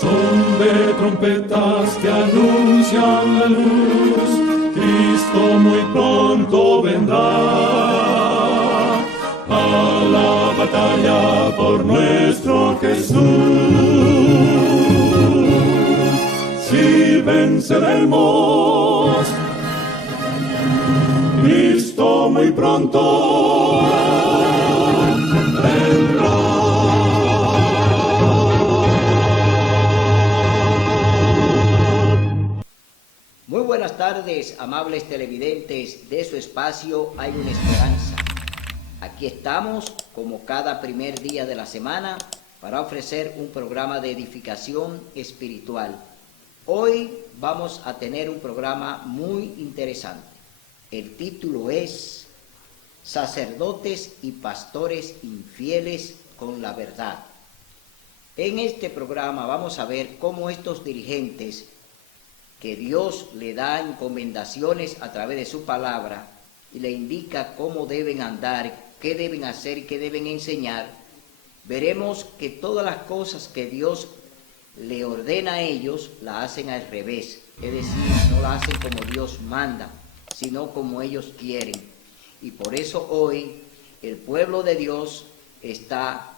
Son de trompetas que anuncian la luz, Cristo muy pronto vendrá a la batalla por nuestro Jesús. Si venceremos, Cristo muy pronto vendrá. Muy buenas tardes, amables televidentes de su espacio Hay una Esperanza. Aquí estamos, como cada primer día de la semana, para ofrecer un programa de edificación espiritual. Hoy vamos a tener un programa muy interesante. El título es Sacerdotes y Pastores Infieles con la Verdad. En este programa vamos a ver cómo estos dirigentes que Dios le da encomendaciones a través de su palabra y le indica cómo deben andar, qué deben hacer y qué deben enseñar, veremos que todas las cosas que Dios le ordena a ellos, la hacen al revés. Es decir, no la hacen como Dios manda, sino como ellos quieren. Y por eso hoy el pueblo de Dios está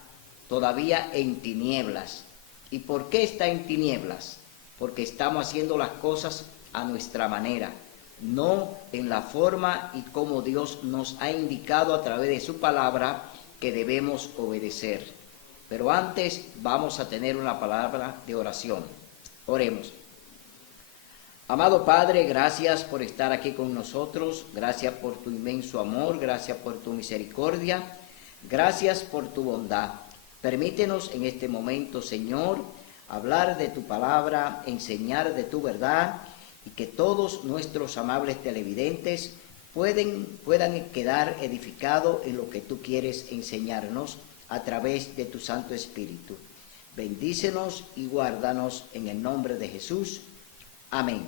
todavía en tinieblas. ¿Y por qué está en tinieblas? Porque estamos haciendo las cosas a nuestra manera, no en la forma y como Dios nos ha indicado a través de su palabra que debemos obedecer. Pero antes vamos a tener una palabra de oración. Oremos. Amado Padre, gracias por estar aquí con nosotros, gracias por tu inmenso amor, gracias por tu misericordia, gracias por tu bondad. Permítenos en este momento, Señor, hablar de tu palabra, enseñar de tu verdad y que todos nuestros amables televidentes puedan quedar edificados en lo que tú quieres enseñarnos a través de tu Santo Espíritu. Bendícenos y guárdanos en el nombre de Jesús. Amén.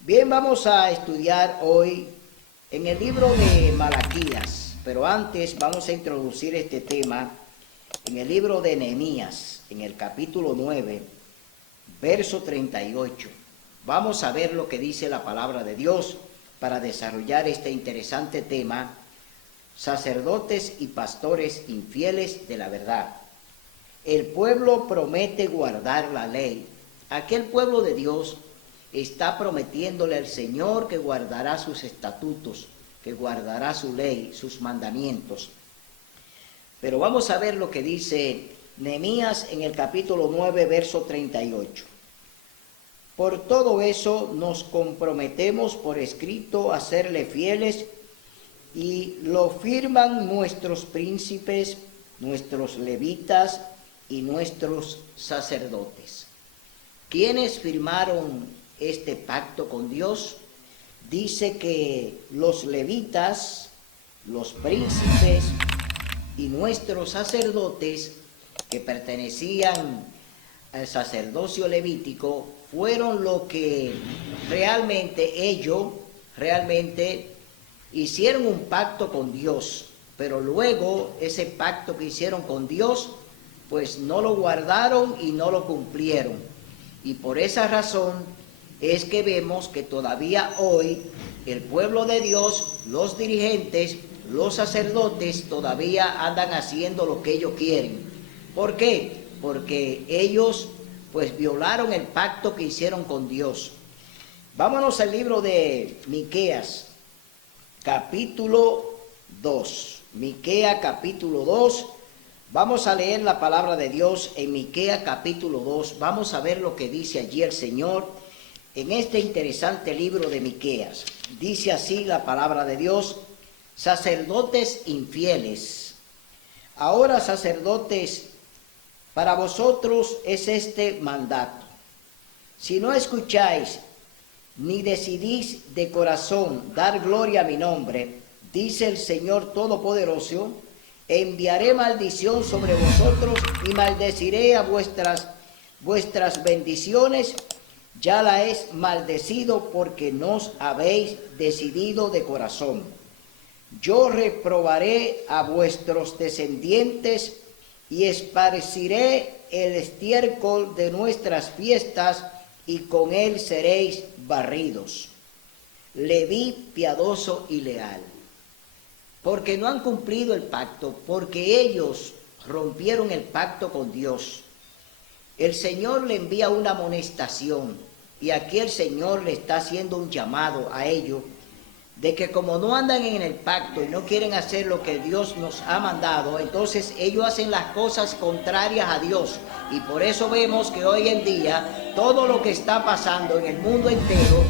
Bien, vamos a estudiar hoy en el libro de Malaquías, pero antes vamos a introducir este tema en el libro de Nehemías, en el capítulo 9, verso 38. Vamos a ver lo que dice la palabra de Dios para desarrollar este interesante tema, sacerdotes y pastores infieles de la verdad. El pueblo promete guardar la ley. Aquel pueblo de Dios está prometiéndole al Señor que guardará sus estatutos, que guardará su ley, sus mandamientos. Pero vamos a ver lo que dice Nehemías en el capítulo 9, verso 38. Por todo eso nos comprometemos por escrito a serle fieles y lo firman nuestros príncipes, nuestros levitas y nuestros sacerdotes. ¿Quiénes firmaron este pacto con Dios? Dice que los levitas, los príncipes y nuestros sacerdotes que pertenecían al sacerdocio levítico fueron lo que ellos hicieron un pacto con Dios, pero luego ese pacto que hicieron con Dios pues no lo guardaron y no lo cumplieron, y por esa razón es que vemos que todavía hoy el pueblo de Dios, los dirigentes, los sacerdotes todavía andan haciendo lo que ellos quieren. ¿Por qué? Porque ellos pues violaron el pacto que hicieron con Dios. Vámonos al libro de Miqueas, capítulo 2. Miqueas, capítulo 2. Vamos a leer la palabra de Dios en Miqueas, capítulo 2. Vamos a ver lo que dice allí el Señor en este interesante libro de Miqueas. Dice así la palabra de Dios: sacerdotes infieles. Ahora, sacerdotes, para vosotros es este mandato: si no escucháis ni decidís de corazón dar gloria a mi nombre, dice el Señor Todopoderoso, enviaré maldición sobre vosotros y maldeciré a vuestras bendiciones. Ya la es maldecido porque no os habéis decidido de corazón. yo reprobaré a vuestros descendientes y esparciré el estiércol de nuestras fiestas y con él seréis barridos. Leví piadoso y leal, porque no han cumplido el pacto, porque ellos rompieron el pacto con Dios. El Señor le envía una amonestación y aquí el Señor le está haciendo un llamado a ellos de que como no andan en el pacto y no quieren hacer lo que Dios nos ha mandado, entonces ellos hacen las cosas contrarias a Dios. Y por eso vemos que hoy en día todo lo que está pasando en el mundo entero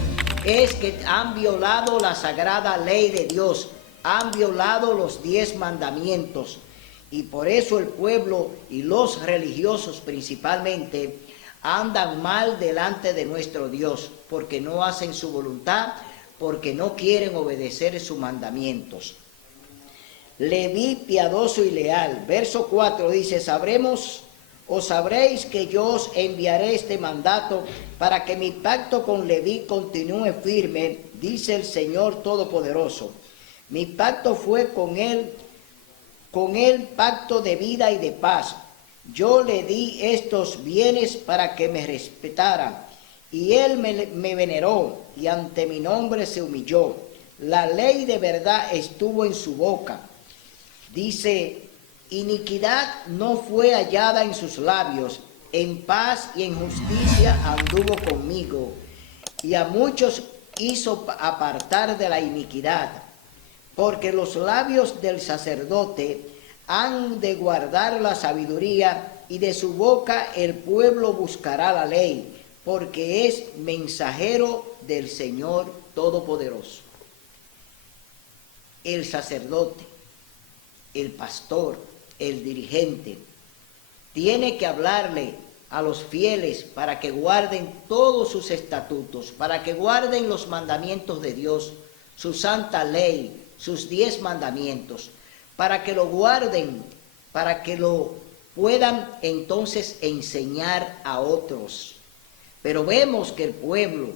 es que han violado la sagrada ley de Dios, han violado los 10 mandamientos. Y por eso el pueblo y los religiosos principalmente andan mal delante de nuestro Dios, porque no hacen su voluntad, porque no quieren obedecer sus mandamientos. Leví piadoso y leal. Verso 4 dice, sabréis que yo os enviaré este mandato para que mi pacto con Leví continúe firme, dice el Señor Todopoderoso. Mi pacto fue con él pacto de vida y de paz. Yo le di estos bienes para que me respetara, y él me veneró, y ante mi nombre se humilló. La ley de verdad estuvo en su boca. Dice, iniquidad no fue hallada en sus labios, en paz y en justicia anduvo conmigo, y a muchos hizo apartar de la iniquidad. Porque los labios del sacerdote han de guardar la sabiduría, y de su boca el pueblo buscará la ley, porque es mensajero del Señor Todopoderoso. El sacerdote, el pastor, el dirigente, tiene que hablarle a los fieles para que guarden todos sus estatutos, para que guarden los mandamientos de Dios, su santa ley, sus 10 mandamientos, para que lo guarden, para que lo puedan entonces enseñar a otros. Pero vemos que el pueblo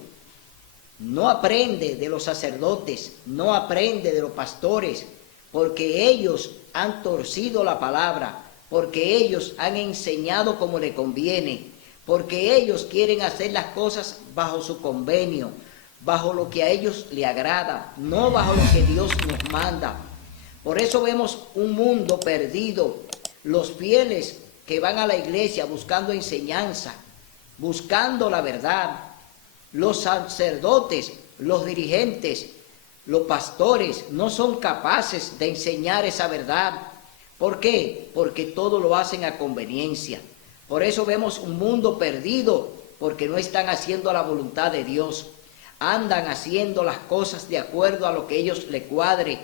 no aprende de los sacerdotes, no aprende de los pastores, porque ellos han torcido la palabra, porque ellos han enseñado como le conviene, porque ellos quieren hacer las cosas bajo su convenio, bajo lo que a ellos le agrada, no bajo lo que Dios nos manda. Por eso vemos un mundo perdido, los fieles que van a la iglesia buscando enseñanza, buscando la verdad, los sacerdotes, los dirigentes, los pastores no son capaces de enseñar esa verdad. ¿Por qué? Porque todo lo hacen a conveniencia. Por eso vemos un mundo perdido, porque no están haciendo la voluntad de Dios. Andan haciendo las cosas de acuerdo a lo que ellos les cuadre,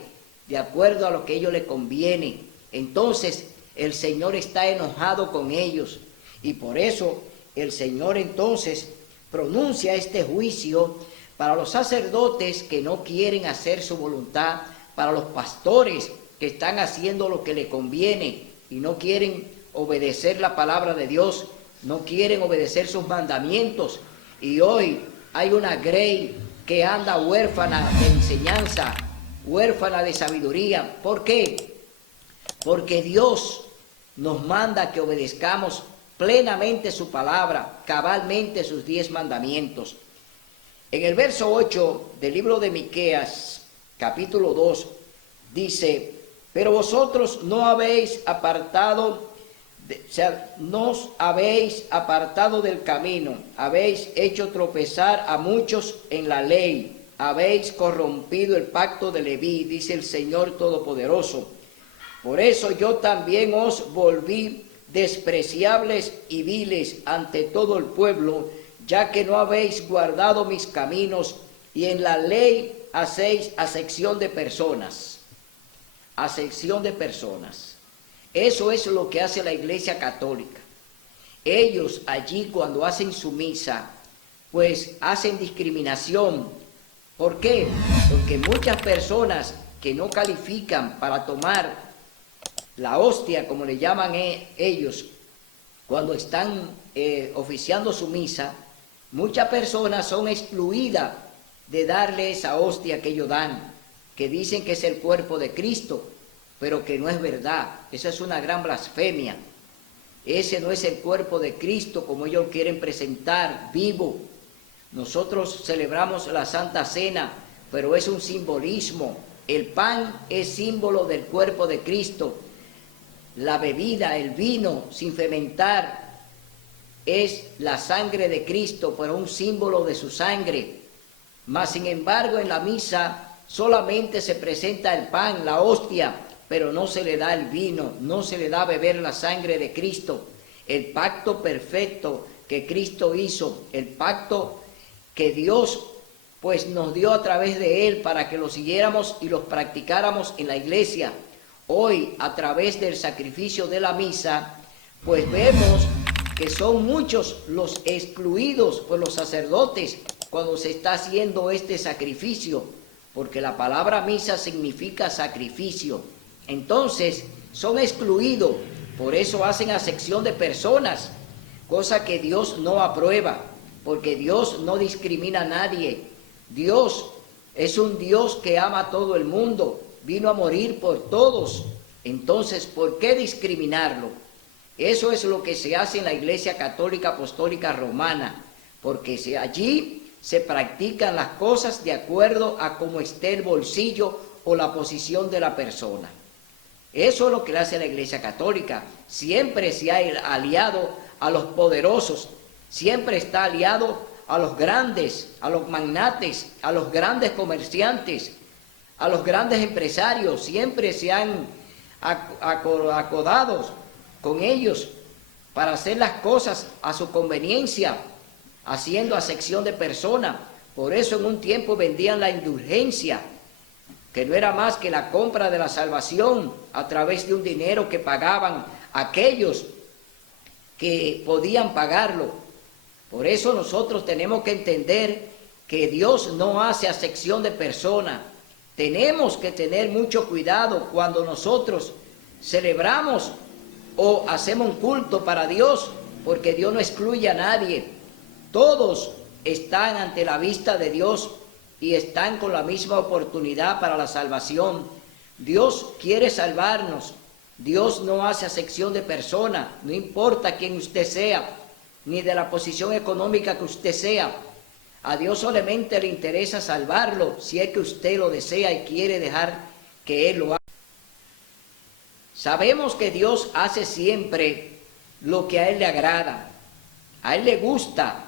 de acuerdo a lo que a ellos les conviene. Entonces el Señor está enojado con ellos, y por eso el Señor entonces pronuncia este juicio para los sacerdotes que no quieren hacer su voluntad, para los pastores que están haciendo lo que les conviene y no quieren obedecer la palabra de Dios, no quieren obedecer sus mandamientos. Y hoy hay una grey que anda huérfana de enseñanza, huérfana de sabiduría. ¿Por qué? Porque Dios nos manda que obedezcamos plenamente su palabra, cabalmente sus 10 mandamientos. En el verso 8 del libro de Miqueas, capítulo 2, dice, pero vosotros no habéis apartado, nos habéis apartado del camino, habéis hecho tropezar a muchos en la ley, habéis corrompido el pacto de Leví, dice el Señor Todopoderoso. Por eso yo también os volví despreciables y viles ante todo el pueblo, ya que no habéis guardado mis caminos, y en la ley hacéis acepción de personas. Acepción de personas. Eso es lo que hace la Iglesia Católica. Ellos allí cuando hacen su misa, pues hacen discriminación. ¿Por qué? Porque muchas personas que no califican para tomar la hostia, como le llaman ellos, cuando están oficiando su misa, muchas personas son excluidas de darle esa hostia que ellos dan. que dicen que es el cuerpo de Cristo, pero que no es verdad. Esa es una gran blasfemia. Ese no es el cuerpo de Cristo como ellos quieren presentar, vivo. Nosotros celebramos la Santa Cena, pero es un simbolismo. El pan es símbolo del cuerpo de Cristo. La bebida, el vino sin fermentar, es la sangre de Cristo, pero un símbolo de su sangre. Mas sin embargo en la misa solamente se presenta el pan, la hostia, pero no se le da el vino, no se le da a beber la sangre de Cristo. El pacto perfecto que Cristo hizo, el pacto que Dios pues nos dio a través de él para que lo siguiéramos y los practicáramos en la iglesia. Hoy, a través del sacrificio de la misa, pues vemos que son muchos los excluidos por los sacerdotes cuando se está haciendo este sacrificio, porque la palabra misa significa sacrificio. Entonces, son excluidos, por eso hacen acepción de personas, cosa que Dios no aprueba, porque Dios no discrimina a nadie. Dios es un Dios que ama a todo el mundo, vino a morir por todos. Entonces, ¿por qué discriminarlo? Eso es lo que se hace en la Iglesia Católica Apostólica Romana, porque allí se practican las cosas de acuerdo a cómo esté el bolsillo o la posición de la persona. Eso es lo que hace la Iglesia Católica. Siempre se ha aliado a los poderosos, siempre está aliado a los grandes, a los magnates, a los grandes comerciantes, a los grandes empresarios. Siempre se han acodado con ellos para hacer las cosas a su conveniencia, haciendo acepción de persona. Por eso en un tiempo vendían la indulgencia, que no era más que la compra de la salvación a través de un dinero que pagaban aquellos que podían pagarlo. Por eso nosotros tenemos que entender que Dios no hace acepción de persona. Tenemos que tener mucho cuidado cuando nosotros celebramos o hacemos un culto para Dios, porque Dios no excluye a nadie. Todos están ante la vista de Dios y están con la misma oportunidad para la salvación. Dios quiere salvarnos. Dios no hace acepción de persona, no importa quién usted sea, ni de la posición económica que usted sea. A Dios solamente le interesa salvarlo si es que usted lo desea y quiere dejar que Él lo haga. Sabemos que Dios hace siempre lo que a Él le agrada. A Él le gusta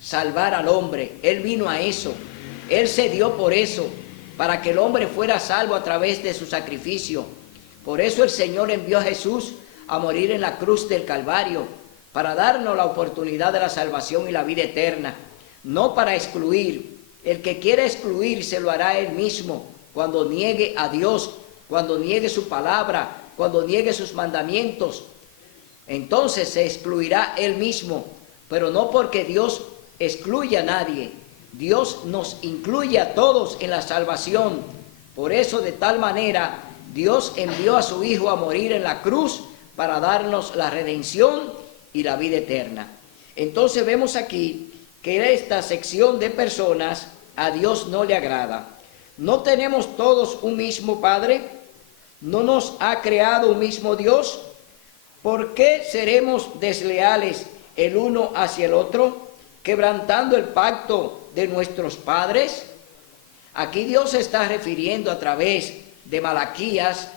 salvar al hombre. Él vino a eso. Él se dio por eso, para que el hombre fuera salvo a través de su sacrificio. Por eso el Señor envió a Jesús a morir en la cruz del Calvario, para darnos la oportunidad de la salvación y la vida eterna, no para excluir. El que quiera excluir se lo hará él mismo cuando niegue a Dios, cuando niegue su palabra, cuando niegue sus mandamientos. Entonces se excluirá él mismo, pero no porque Dios excluya a nadie. Dios nos incluye a todos en la salvación. Por eso, de tal manera, Dios envió a su Hijo a morir en la cruz para darnos la redención y la vida eterna. Entonces vemos aquí que esta sección de personas a Dios no le agrada. ¿No tenemos todos un mismo Padre? ¿No nos ha creado un mismo Dios? ¿Por qué seremos desleales el uno hacia el otro, quebrantando el pacto de nuestros padres? Aquí Dios se está refiriendo a través de Malaquías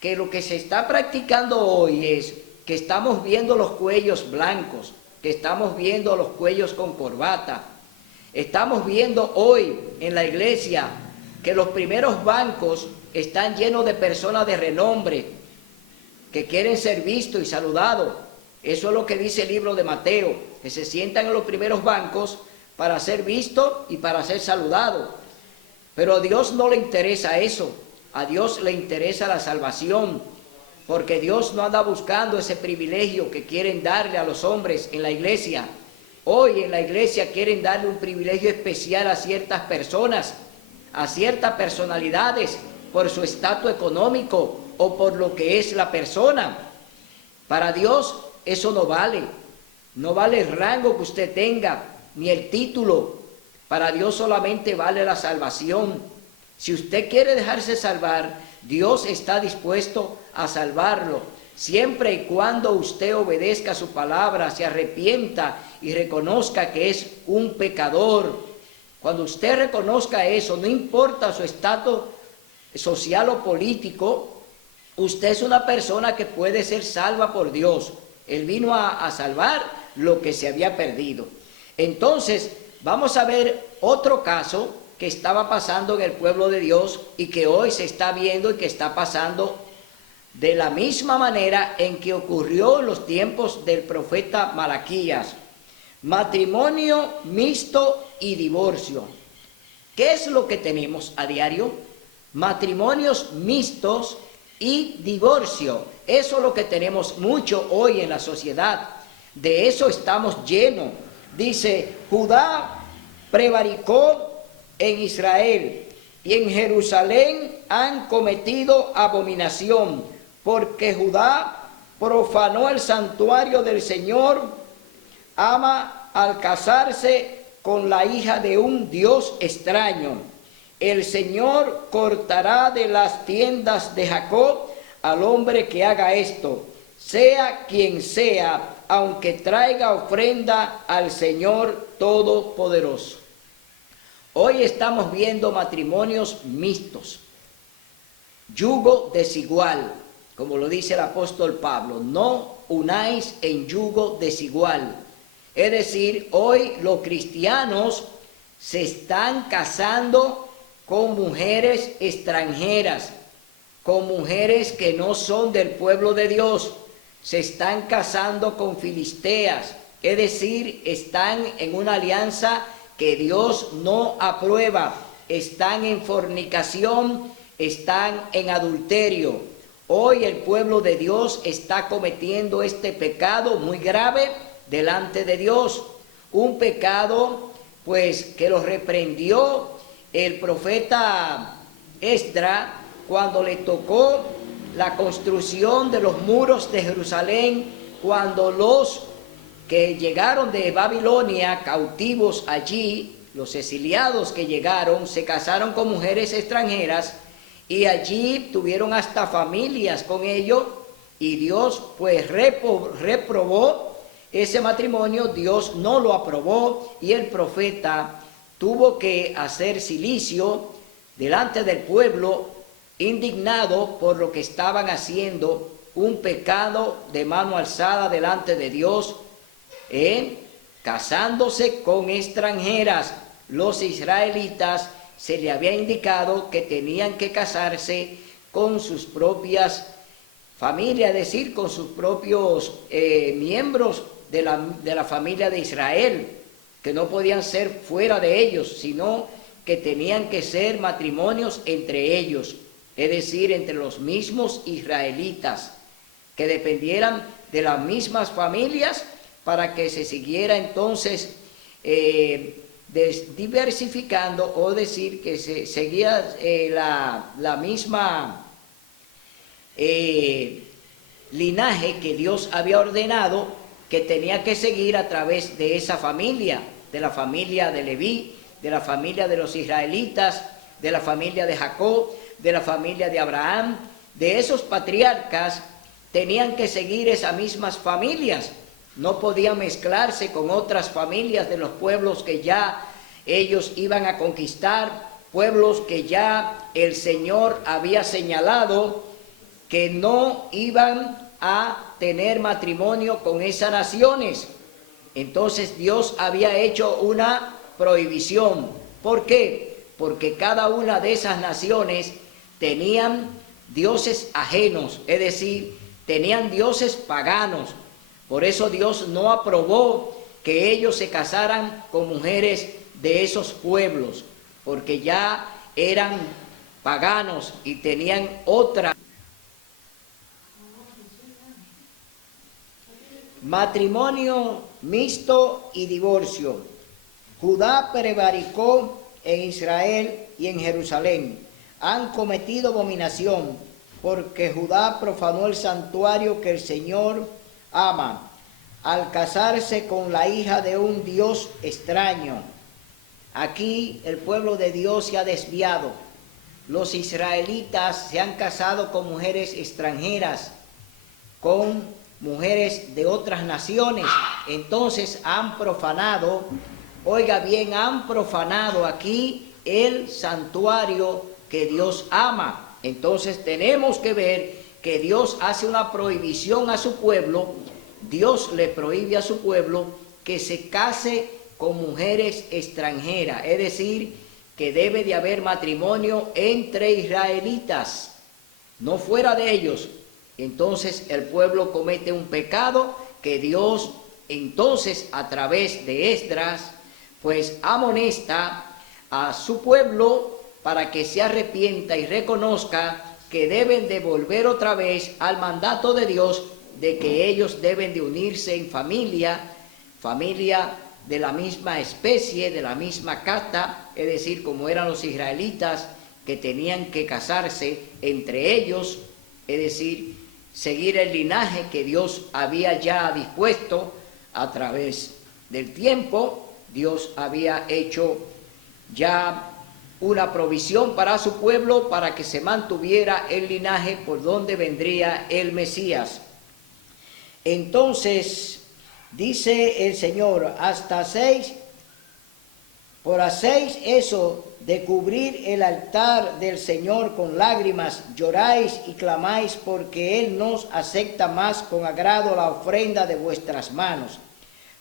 que lo que se está practicando hoy es que estamos viendo los cuellos blancos, que estamos viendo los cuellos con corbata. Estamos viendo hoy en la iglesia que los primeros bancos están llenos de personas de renombre que quieren ser vistos y saludados. Eso es lo que dice el libro de Mateo, que se sientan en los primeros bancos para ser vistos y para ser saludados. Pero a Dios no le interesa eso. A Dios le interesa la salvación, porque Dios no anda buscando ese privilegio que quieren darle a los hombres en la iglesia. Hoy en la iglesia quieren darle un privilegio especial a ciertas personas, a ciertas personalidades, por su estatus económico o por lo que es la persona. Para Dios eso no vale. No vale el rango que usted tenga, ni el título. Para Dios solamente vale la salvación. Si usted quiere dejarse salvar, Dios está dispuesto a salvarlo, siempre y cuando usted obedezca su palabra, se arrepienta y reconozca que es un pecador. Cuando usted reconozca eso, no importa su estatus social o político, usted es una persona que puede ser salva por Dios. Él vino a salvar lo que se había perdido. Entonces, vamos a ver otro caso que estaba pasando en el pueblo de Dios y que hoy se está viendo y que está pasando de la misma manera en que ocurrió en los tiempos del profeta Malaquías. Matrimonio mixto y divorcio. ¿Qué es lo que tenemos a diario? Matrimonios mixtos y divorcio. Eso es lo que tenemos mucho hoy en la sociedad. De eso estamos llenos. Dice, Judá prevaricó en Israel y en Jerusalén han cometido abominación, porque Judá profanó el santuario del Señor, ama al casarse con la hija de un Dios extraño. El Señor cortará de las tiendas de Jacob al hombre que haga esto, sea quien sea, aunque traiga ofrenda al Señor Todopoderoso. Hoy estamos viendo matrimonios mixtos, yugo desigual, como lo dice el apóstol Pablo, no unáis en yugo desigual. Es decir, hoy los cristianos se están casando con mujeres extranjeras, con mujeres que no son del pueblo de Dios, se están casando con filisteas, es decir, están en una alianza que Dios no aprueba, están en fornicación, están en adulterio. Hoy el pueblo de Dios está cometiendo este pecado muy grave delante de Dios, un pecado pues que lo reprendió el profeta Esdras cuando le tocó la construcción de los muros de Jerusalén, cuando los que llegaron de Babilonia, cautivos allí, los exiliados que llegaron, se casaron con mujeres extranjeras y allí tuvieron hasta familias con ellos, y Dios pues reprobó ese matrimonio, Dios no lo aprobó, y el profeta tuvo que hacer silicio delante del pueblo, indignado por lo que estaban haciendo, un pecado de mano alzada delante de Dios, casándose con extranjeras. Los israelitas se le había indicado que tenían que casarse con sus propias familias, es decir, con sus propios miembros de la familia de Israel, que no podían ser fuera de ellos, sino que tenían que ser matrimonios entre ellos, es decir, entre los mismos israelitas, que dependieran de las mismas familias para que se siguiera entonces diversificando, o decir que se seguía la misma linaje que Dios había ordenado que tenía que seguir a través de esa familia, de la familia de Leví, de la familia de los israelitas, de la familia de Jacob, de la familia de Abraham, de esos patriarcas. Tenían que seguir esas mismas familias, no podían mezclarse con otras familias de los pueblos que ya ellos iban a conquistar, pueblos que ya el Señor había señalado que no iban a tener matrimonio con esas naciones. Entonces Dios había hecho una prohibición. ¿Por qué? Porque cada una de esas naciones tenían dioses ajenos, es decir, tenían dioses paganos. Por eso Dios no aprobó que ellos se casaran con mujeres de esos pueblos, porque ya eran paganos y tenían otra. Matrimonio mixto y divorcio. Judá prevaricó en Israel y en Jerusalén. Han cometido abominación, porque Judá profanó el santuario que el Señor ama, al casarse con la hija de un Dios extraño. Aquí el pueblo de Dios se ha desviado. los israelitas se han casado con mujeres extranjeras, con mujeres de otras naciones. Entonces han profanado, oiga bien, han profanado aquí el santuario que Dios ama. Entonces tenemos que ver que Dios hace una prohibición a su pueblo. Dios le prohíbe a su pueblo que se case con mujeres extranjeras, es decir, que debe de haber matrimonio entre israelitas, no fuera de ellos. Entonces el pueblo comete un pecado que Dios entonces a través de Esdras pues amonesta a su pueblo para que se arrepienta y reconozca que deben de volver otra vez al mandato de Dios de que ellos deben de unirse en familia de la misma especie, de la misma casta, es decir, como eran los israelitas que tenían que casarse entre ellos, es decir, seguir el linaje que Dios había ya dispuesto a través del tiempo. Dios había hecho ya una provisión para su pueblo para que se mantuviera el linaje por donde vendría el Mesías. Entonces, dice el Señor, por hacéis eso de cubrir el altar del Señor con lágrimas, lloráis y clamáis porque Él no acepta más con agrado la ofrenda de vuestras manos.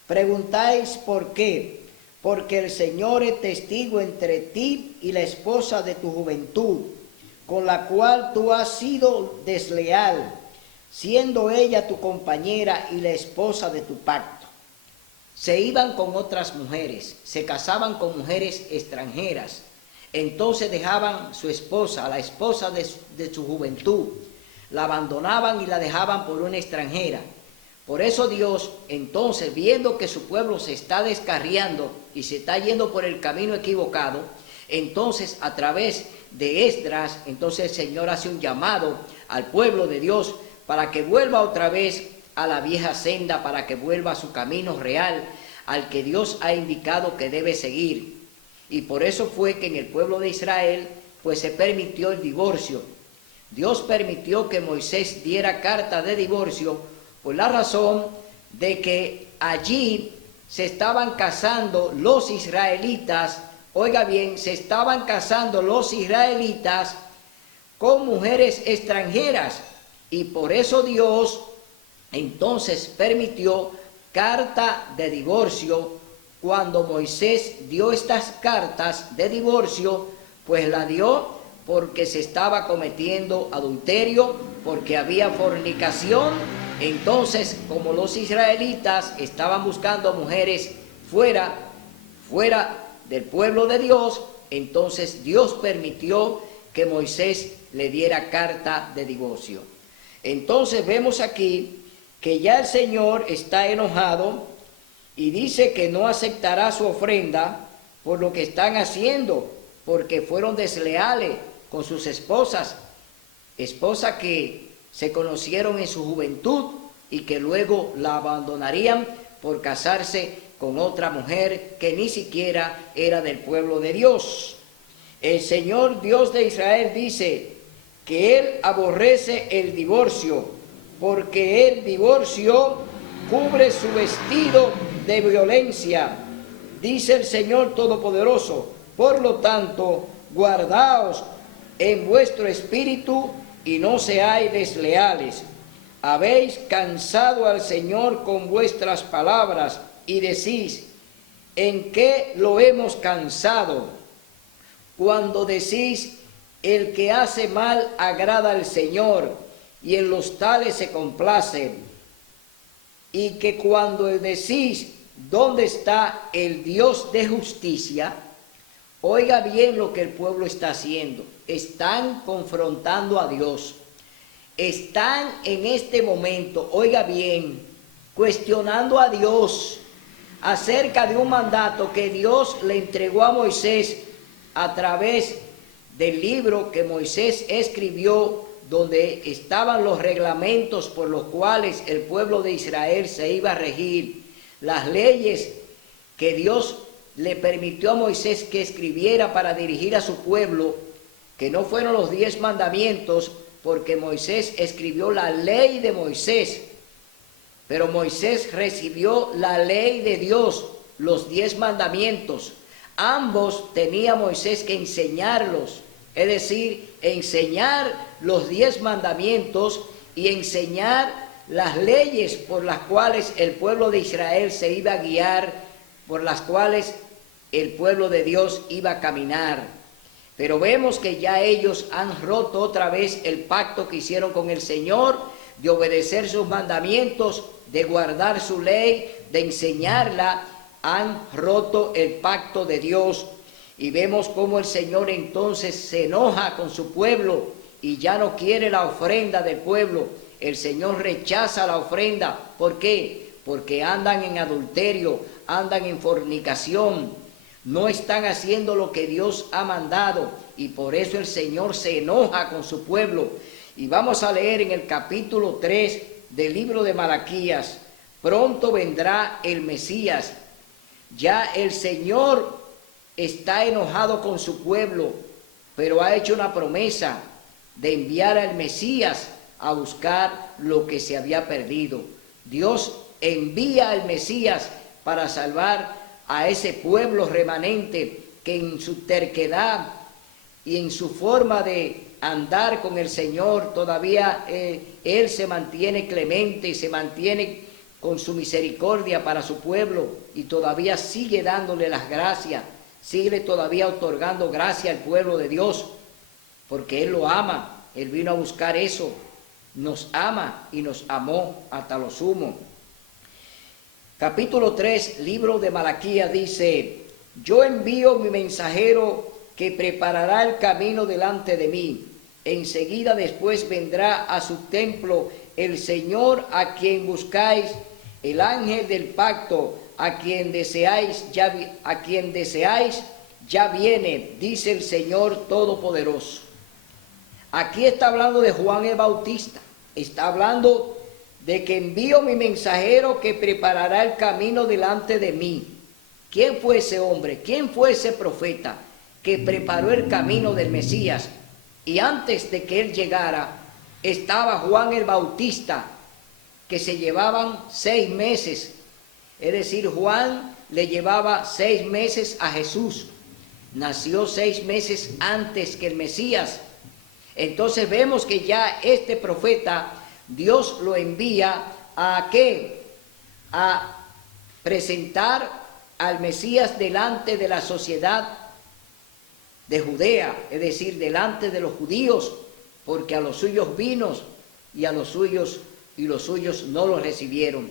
Preguntáis por qué, porque el Señor es testigo entre ti y la esposa de tu juventud, con la cual tú has sido desleal, siendo ella tu compañera y la esposa de tu pacto. Se iban con otras mujeres, se casaban con mujeres extranjeras, entonces dejaban su esposa, la esposa de su juventud, la abandonaban y la dejaban por una extranjera. Por eso Dios, entonces, viendo que su pueblo se está descarriando y se está yendo por el camino equivocado, entonces a través de Esdras, entonces el Señor hace un llamado al pueblo de Dios para que vuelva otra vez a la vieja senda, para que vuelva a su camino real, al que Dios ha indicado que debe seguir. Y por eso fue que en el pueblo de Israel, pues se permitió el divorcio. Dios permitió que Moisés diera carta de divorcio por la razón de que allí se estaban casando los israelitas, oiga bien, se estaban casando los israelitas con mujeres extranjeras. Y por eso Dios entonces permitió carta de divorcio. Cuando Moisés dio estas cartas de divorcio, pues la dio porque se estaba cometiendo adulterio, porque había fornicación. Entonces, como los israelitas estaban buscando mujeres fuera del pueblo de Dios, entonces Dios permitió que Moisés le diera carta de divorcio. Entonces vemos aquí que ya el Señor está enojado y dice que no aceptará su ofrenda por lo que están haciendo, porque fueron desleales con sus esposas que se conocieron en su juventud y que luego la abandonarían por casarse con otra mujer que ni siquiera era del pueblo de Dios. El Señor Dios de Israel dice que Él aborrece el divorcio, porque el divorcio cubre su vestido de violencia, dice el Señor Todopoderoso. Por lo tanto, guardaos en vuestro espíritu y no seáis desleales. Habéis cansado al Señor con vuestras palabras y decís, ¿en qué lo hemos cansado? Cuando decís, el que hace mal agrada al Señor y en los tales se complace. Y que cuando decís, ¿dónde está el Dios de justicia? Oiga bien lo que el pueblo está haciendo. Están confrontando a Dios. Están en este momento, oiga bien, cuestionando a Dios acerca de un mandato que Dios le entregó a Moisés a través del libro que Moisés escribió, donde estaban los reglamentos por los cuales el pueblo de Israel se iba a regir, las leyes que Dios le permitió a Moisés que escribiera para dirigir a su pueblo. que no fueron los 10 mandamientos, porque Moisés escribió la ley de Moisés, pero Moisés recibió la ley de Dios, los 10 mandamientos. Ambos tenía Moisés que enseñarlos, es decir, enseñar los 10 mandamientos y enseñar las leyes por las cuales el pueblo de Israel se iba a guiar, por las cuales el pueblo de Dios iba a caminar. Pero vemos que ya ellos han roto otra vez el pacto que hicieron con el Señor, de obedecer sus mandamientos, de guardar su ley, de enseñarla. Han roto el pacto de Dios. Y vemos cómo el Señor entonces se enoja con su pueblo y ya no quiere la ofrenda del pueblo. El Señor rechaza la ofrenda. ¿Por qué? Porque andan en adulterio, andan en fornicación. No están haciendo lo que Dios ha mandado y por eso el Señor se enoja con su pueblo. Y vamos a leer en el capítulo 3 del libro de Malaquías: pronto vendrá el Mesías. Ya el Señor está enojado con su pueblo, pero ha hecho una promesa de enviar al Mesías a buscar lo que se había perdido. Dios envía al Mesías para salvar a ese pueblo remanente que en su terquedad y en su forma de andar con el Señor todavía Él se mantiene clemente y se mantiene con su misericordia para su pueblo y todavía sigue dándole las gracias, sigue todavía otorgando gracia al pueblo de Dios, porque Él lo ama. Él vino a buscar eso, nos ama y nos amó hasta lo sumo. Capítulo 3, libro de Malaquías dice: yo envío mi mensajero que preparará el camino delante de mí. Enseguida después vendrá a su templo el Señor a quien buscáis, el ángel del pacto a quien deseáis ya viene, dice el Señor Todopoderoso. Aquí está hablando de Juan el Bautista, está hablando de que envío mi mensajero que preparará el camino delante de mí. ¿Quién fue ese hombre? ¿Quién fue ese profeta que preparó el camino del Mesías? Y antes de que él llegara, estaba Juan el Bautista, que se llevaban 6 meses. Es decir, Juan le llevaba 6 meses a Jesús. Nació 6 meses antes que el Mesías. Entonces vemos que ya este profeta, Dios lo envía ¿a qué? A presentar al Mesías delante de la sociedad de Judea, es decir, delante de los judíos, porque a los suyos vino y a los suyos no los recibieron.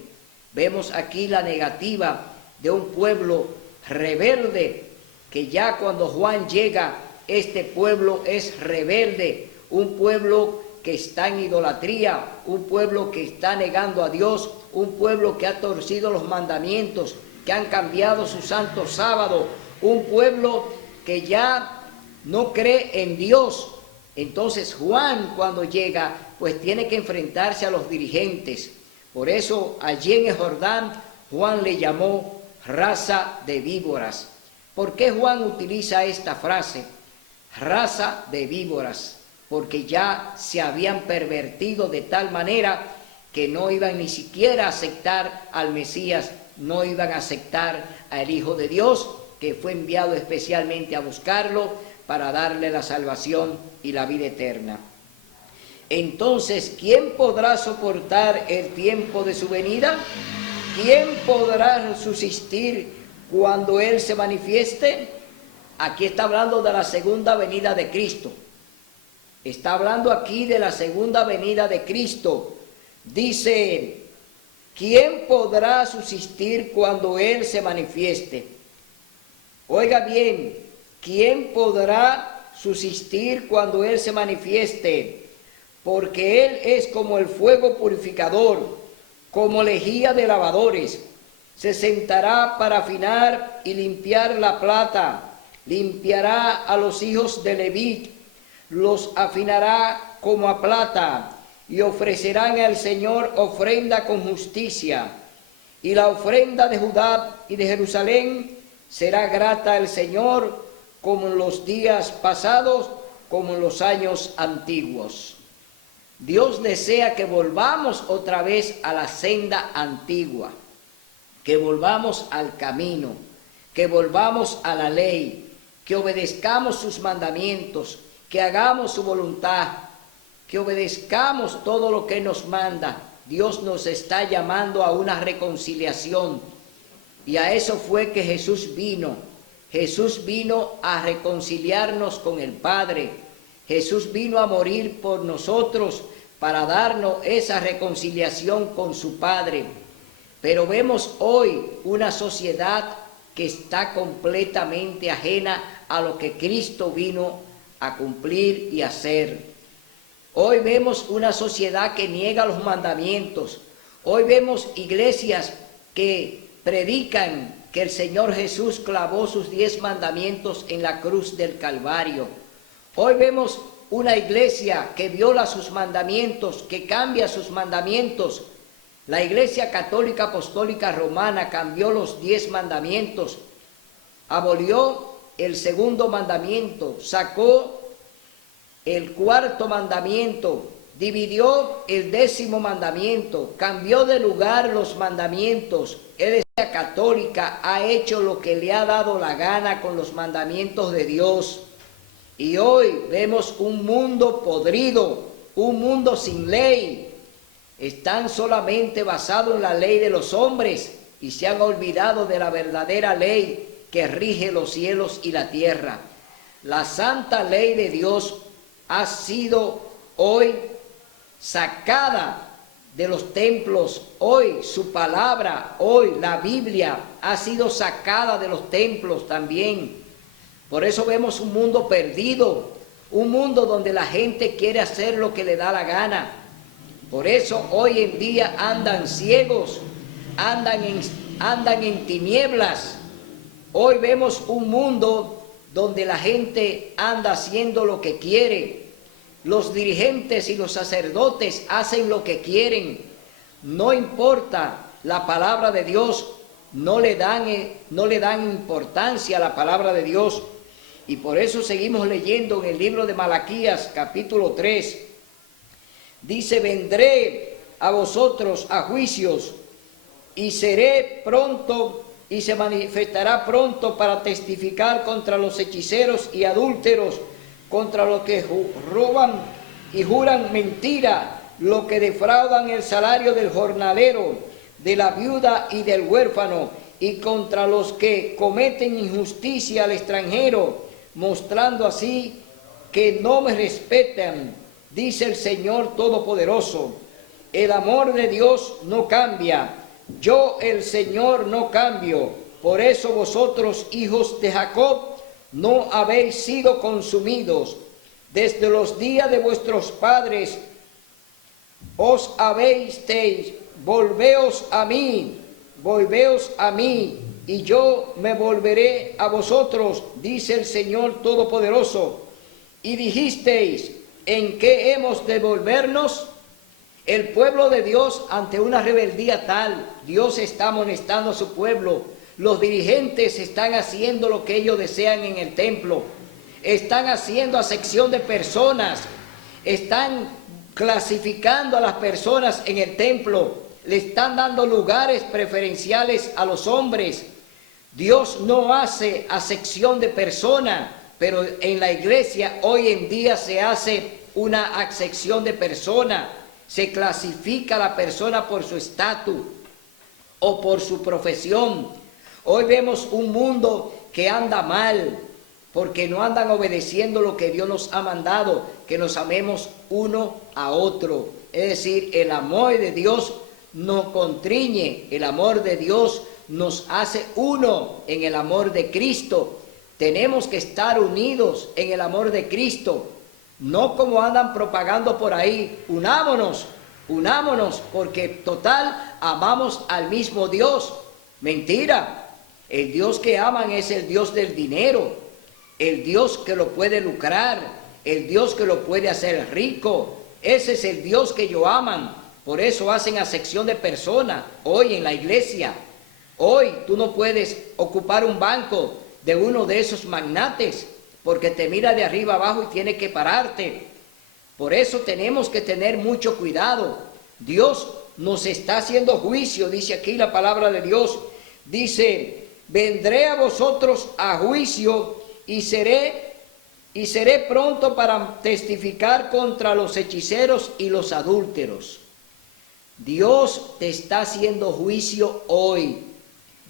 Vemos aquí la negativa de un pueblo rebelde, que ya cuando Juan llega, este pueblo es rebelde, un pueblo que está en idolatría, un pueblo que está negando a Dios, un pueblo que ha torcido los mandamientos, que han cambiado su santo sábado, un pueblo que ya no cree en Dios. Entonces Juan, cuando llega, pues tiene que enfrentarse a los dirigentes. Por eso allí en el Jordán Juan le llamó raza de víboras. ¿Por qué Juan utiliza esta frase? Raza de víboras, porque ya se habían pervertido de tal manera que no iban ni siquiera a aceptar al Mesías, no iban a aceptar al Hijo de Dios, que fue enviado especialmente a buscarlo para darle la salvación y la vida eterna. Entonces, ¿quién podrá soportar el tiempo de su venida? ¿Quién podrá subsistir cuando Él se manifieste? Aquí está hablando de la segunda venida de Cristo. Está hablando aquí de la segunda venida de Cristo. Dice, ¿quién podrá subsistir cuando Él se manifieste? Oiga bien, ¿quién podrá subsistir cuando Él se manifieste? Porque Él es como el fuego purificador, como lejía de lavadores. Se sentará para afinar y limpiar la plata. Limpiará a los hijos de Leví, los afinará como a plata, y ofrecerán al Señor ofrenda con justicia. Y la ofrenda de Judá y de Jerusalén será grata al Señor, como en los días pasados, como en los años antiguos. Dios desea que volvamos otra vez a la senda antigua, que volvamos al camino, que volvamos a la ley, que obedezcamos sus mandamientos, que hagamos su voluntad, que obedezcamos todo lo que nos manda. Dios nos está llamando a una reconciliación, y a eso fue que Jesús vino. Jesús vino a reconciliarnos con el Padre. Jesús vino a morir por nosotros para darnos esa reconciliación con su Padre. Pero vemos hoy una sociedad que está completamente ajena a lo que Cristo vino a cumplir y hacer. Hoy vemos una sociedad que niega los mandamientos. Hoy vemos iglesias que predican que el Señor Jesús clavó sus 10 mandamientos en la cruz del Calvario. Hoy vemos una iglesia que viola sus mandamientos, que cambia sus mandamientos. La Iglesia Católica Apostólica Romana cambió los 10 mandamientos, abolió el segundo mandamiento, sacó el cuarto mandamiento, dividió el 10º mandamiento, cambió de lugar los mandamientos. La Iglesia Católica ha hecho lo que le ha dado la gana con los mandamientos de Dios. Y hoy vemos un mundo podrido, un mundo sin ley. Están solamente basados en la ley de los hombres y se han olvidado de la verdadera ley que rige los cielos y la tierra. La santa ley de Dios ha sido hoy sacada de los templos. Hoy su palabra, hoy la Biblia ha sido sacada de los templos también. Por eso vemos un mundo perdido, un mundo donde la gente quiere hacer lo que le da la gana. Por eso hoy en día andan ciegos, andan en tinieblas. Hoy vemos un mundo donde la gente anda haciendo lo que quiere. Los dirigentes y los sacerdotes hacen lo que quieren. No importa la palabra de Dios, no le dan importancia a la palabra de Dios. Y por eso seguimos leyendo en el libro de Malaquías, capítulo 3. Dice: vendré a vosotros a juicios y seré pronto y se manifestará pronto para testificar contra los hechiceros y adúlteros, contra los que roban y juran mentira, los que defraudan el salario del jornalero, de la viuda y del huérfano, y contra los que cometen injusticia al extranjero, mostrando así que no me respetan, dice el Señor Todopoderoso. El amor de Dios no cambia. Yo, el Señor, no cambio. Por eso vosotros, hijos de Jacob, no habéis sido consumidos. Desde los días de vuestros padres os habéis, volveos a mí, y yo me volveré a vosotros, dice el Señor Todopoderoso. Y dijisteis: ¿en qué hemos de volvernos? El pueblo de Dios, ante una rebeldía tal, Dios está amonestando a su pueblo. Los dirigentes están haciendo lo que ellos desean en el templo. Están haciendo acepción de personas. Están clasificando a las personas en el templo. Le están dando lugares preferenciales a los hombres. Dios no hace acepción de persona, pero en la iglesia hoy en día se hace una acepción de persona. Se clasifica a la persona por su estatus o por su profesión. Hoy vemos un mundo que anda mal, porque no andan obedeciendo lo que Dios nos ha mandado, que nos amemos uno a otro. Es decir, el amor de Dios nos contriñe, el amor de Dios nos hace uno en el amor de Cristo. Tenemos que estar unidos en el amor de Cristo. No como andan propagando por ahí: unámonos, porque total amamos al mismo Dios. Mentira. El Dios que aman es el Dios del dinero, el Dios que lo puede lucrar, el Dios que lo puede hacer rico. Ese es el Dios que ellos aman. Por eso hacen acepción de personas hoy en la iglesia. Hoy tú no puedes ocupar un banco de uno de esos magnates, porque te mira de arriba abajo y tiene que pararte. Por eso tenemos que tener mucho cuidado. Dios nos está haciendo juicio, dice aquí la palabra de Dios. Dice, vendré a vosotros a juicio y seré pronto para testificar contra los hechiceros y los adúlteros. Dios te está haciendo juicio hoy.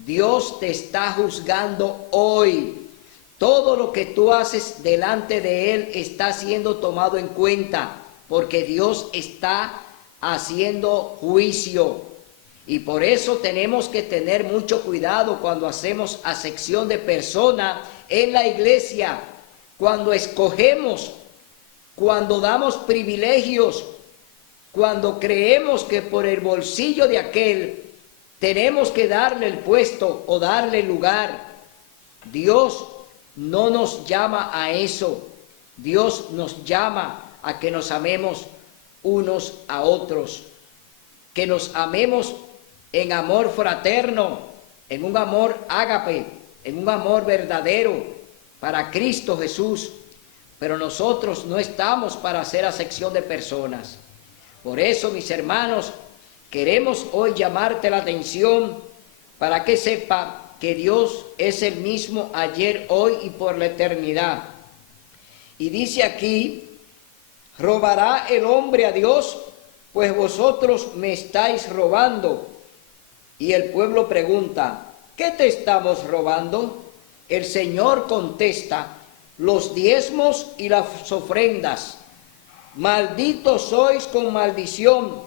Dios te está juzgando hoy. Todo lo que tú haces delante de Él está siendo tomado en cuenta, porque Dios está haciendo juicio. Y por eso tenemos que tener mucho cuidado cuando hacemos acepción de persona en la iglesia, cuando escogemos, cuando damos privilegios, cuando creemos que por el bolsillo de aquel tenemos que darle el puesto o darle el lugar. Dios no nos llama a eso. Dios nos llama a que nos amemos unos a otros, que nos amemos en amor fraterno, en un amor ágape, en un amor verdadero para Cristo Jesús. Pero nosotros no estamos para hacer acepción de personas. Por eso, mis hermanos, queremos hoy llamarte la atención para que sepa que Dios es el mismo ayer, hoy y por la eternidad. Y dice aquí, ¿robará el hombre a Dios? Pues vosotros me estáis robando. Y el pueblo pregunta, ¿qué te estamos robando? El Señor contesta, los diezmos y las ofrendas. Malditos sois con maldición,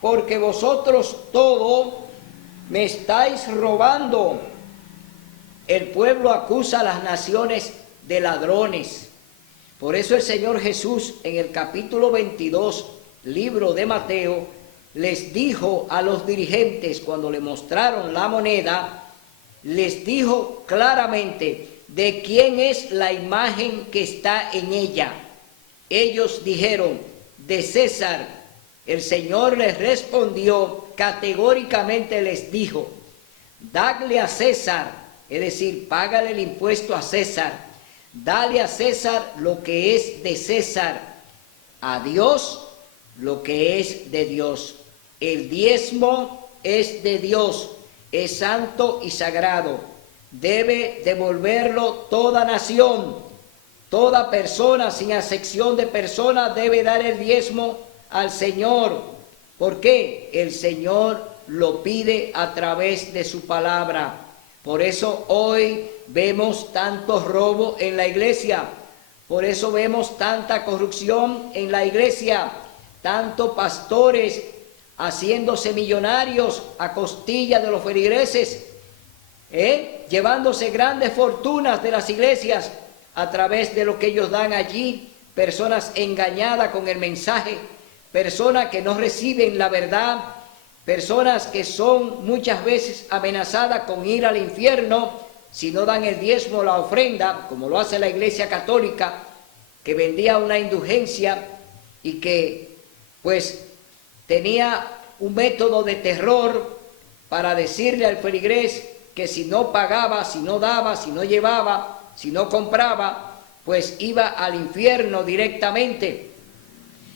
porque vosotros todo me estáis robando. El pueblo acusa a las naciones de ladrones. Por eso el Señor Jesús en el capítulo 22, libro de Mateo, les dijo a los dirigentes cuando le mostraron la moneda, les dijo claramente de quién es la imagen que está en ella. Ellos dijeron, de César. El Señor les respondió, categóricamente les dijo, dadle a César, es decir, págale el impuesto a César, dale a César lo que es de César, a Dios lo que es de Dios. El diezmo es de Dios, es santo y sagrado, debe devolverlo toda nación, toda persona sin acepción de persona debe dar el diezmo al Señor. ¿Por qué? El Señor lo pide a través de su palabra. Por eso hoy vemos tanto robo en la iglesia, por eso vemos tanta corrupción en la iglesia, tantos pastores haciéndose millonarios a costilla de los feligreses, llevándose grandes fortunas de las iglesias a través de lo que ellos dan allí, personas engañadas con el mensaje, personas que no reciben la verdad, personas que son muchas veces amenazadas con ir al infierno si no dan el diezmo o la ofrenda, como lo hace la Iglesia Católica, que vendía una indulgencia y que pues tenía un método de terror para decirle al feligrés que si no pagaba, si no daba, si no llevaba, si no compraba, pues iba al infierno directamente.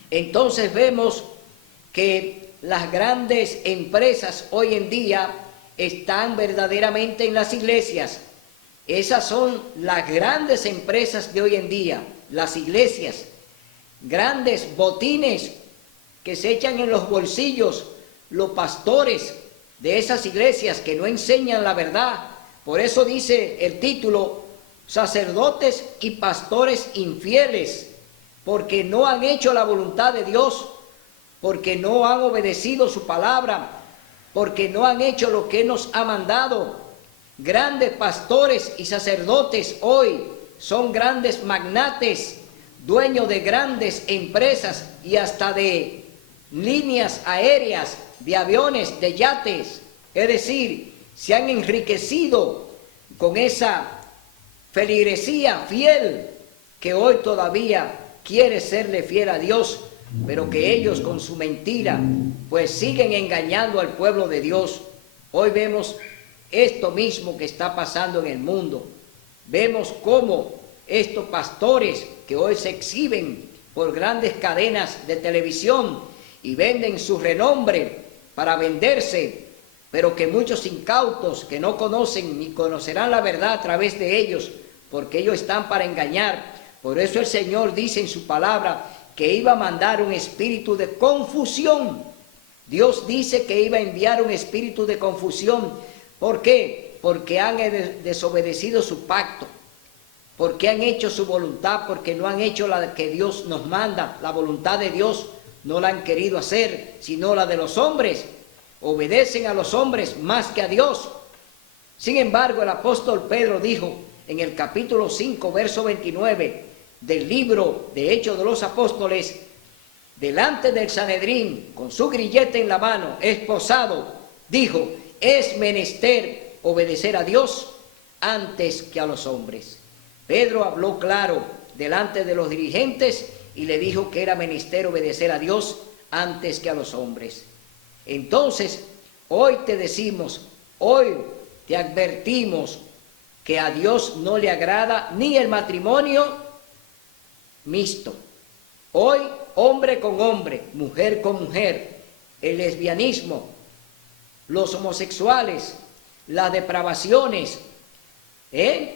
Entonces vemos que las grandes empresas hoy en día están verdaderamente en las iglesias. Esas son las grandes empresas de hoy en día, las iglesias. Grandes botines que se echan en los bolsillos los pastores de esas iglesias que no enseñan la verdad. Por eso dice el título, sacerdotes y pastores infieles, porque no han hecho la voluntad de Dios, porque no han obedecido su palabra, porque no han hecho lo que Él nos ha mandado. Grandes pastores y sacerdotes hoy son grandes magnates, dueños de grandes empresas y hasta de líneas aéreas, de aviones, de yates. Es decir, se han enriquecido con esa feligresía fiel que hoy todavía quiere serle fiel a Dios, pero que ellos con su mentira pues siguen engañando al pueblo de Dios. Hoy vemos esto mismo que está pasando en el mundo. Vemos cómo estos pastores que hoy se exhiben por grandes cadenas de televisión y venden su renombre para venderse, pero que muchos incautos que no conocen ni conocerán la verdad a través de ellos, porque ellos están para engañar. Por eso el Señor dice en su palabra que iba a mandar un espíritu de confusión. Dios dice que iba a enviar un espíritu de confusión. ¿Por qué? Porque han desobedecido su pacto, porque han hecho su voluntad, porque no han hecho la que Dios nos manda. La voluntad de Dios no la han querido hacer, sino la de los hombres. Obedecen a los hombres más que a Dios. Sin embargo, el apóstol Pedro dijo en el capítulo 5, verso 29 del libro de Hechos de los Apóstoles, delante del Sanedrín, con su grillete en la mano, esposado, dijo: es menester obedecer a Dios antes que a los hombres. Pedro habló claro delante de los dirigentes y le dijo que era menester obedecer a Dios antes que a los hombres. Entonces, hoy te decimos, hoy te advertimos que a Dios no le agrada ni el matrimonio mixto. Hoy, hombre con hombre, mujer con mujer, el lesbianismo, los homosexuales, las depravaciones, es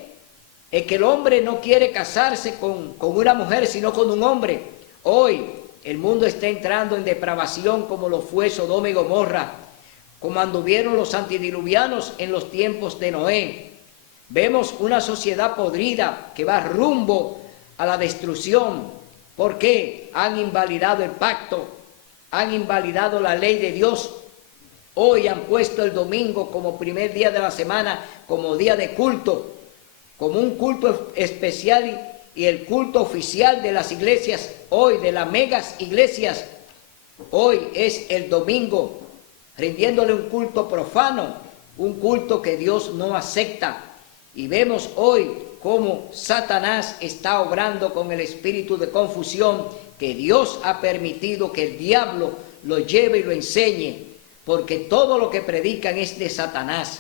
que el hombre no quiere casarse con una mujer, sino con un hombre. Hoy el mundo está entrando en depravación como lo fue Sodoma y Gomorra, como anduvieron los antediluvianos en los tiempos de Noé. Vemos una sociedad podrida que va rumbo a la destrucción. ¿Por qué? Han invalidado el pacto, han invalidado la ley de Dios. Hoy han puesto el domingo como primer día de la semana, como día de culto, como un culto especial y el culto oficial de las iglesias, hoy de las megas iglesias. Hoy es el domingo, rindiéndole un culto profano, un culto que Dios no acepta. Y vemos hoy cómo Satanás está obrando con el espíritu de confusión que Dios ha permitido que el diablo lo lleve y lo enseñe, porque todo lo que predican es de Satanás,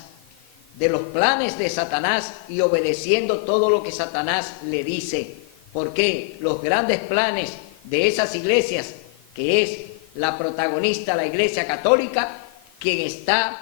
de los planes de Satanás, y obedeciendo todo lo que Satanás le dice. Porque los grandes planes de esas iglesias, que es la protagonista, la Iglesia Católica, quien está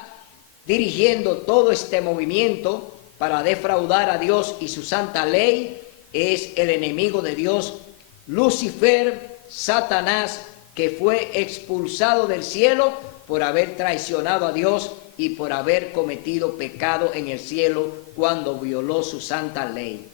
dirigiendo todo este movimiento para defraudar a Dios y su santa ley, es el enemigo de Dios, Lucifer, Satanás, que fue expulsado del cielo por haber traicionado a Dios y por haber cometido pecado en el cielo cuando violó su santa ley.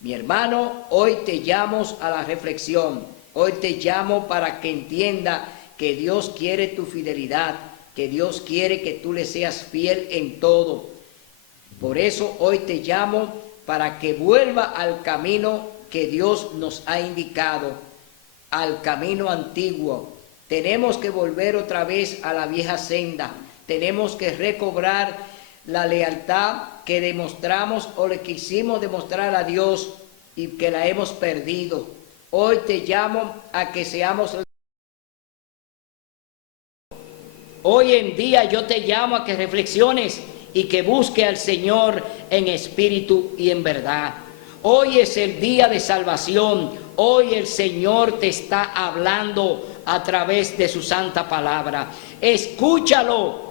Mi hermano, hoy te llamo a la reflexión, hoy te llamo para que entienda que Dios quiere tu fidelidad, que Dios quiere que tú le seas fiel en todo. Por eso hoy te llamo para que vuelva al camino que Dios nos ha indicado, al camino antiguo. Tenemos que volver otra vez a la vieja senda. Tenemos que recobrar la lealtad que demostramos o le quisimos demostrar a Dios y que la hemos perdido. Hoy te llamo a que seamos. Hoy en día yo te llamo a que reflexiones y que busque al Señor en espíritu y en verdad. Hoy es el día de salvación. Hoy el Señor te está hablando a través de su santa palabra. Escúchalo,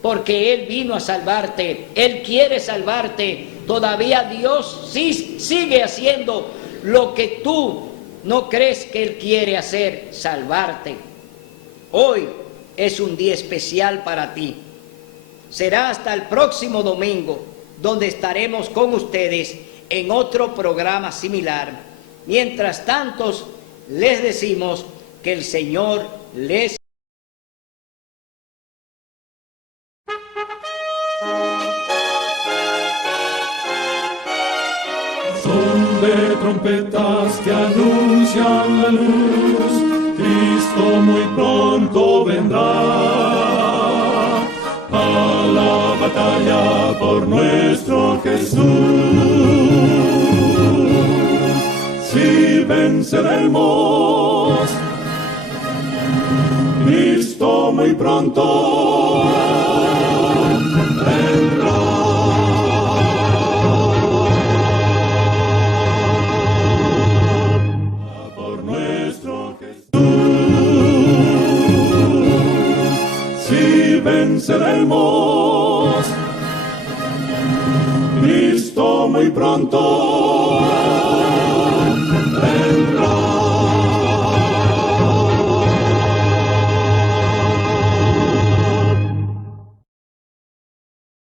porque Él vino a salvarte. Él quiere salvarte. Todavía Dios sí sigue haciendo lo que tú no crees que Él quiere hacer, salvarte. Hoy es un día especial para ti. Será hasta el próximo domingo, donde estaremos con ustedes en otro programa similar. Mientras tanto, les decimos que el Señor les... Son de trompetas que anuncian la luz, Cristo muy pronto vendrá. A la batalla por nuestro Jesús, si venceremos, Cristo muy pronto vendrá. y venceremos. Cristo muy pronto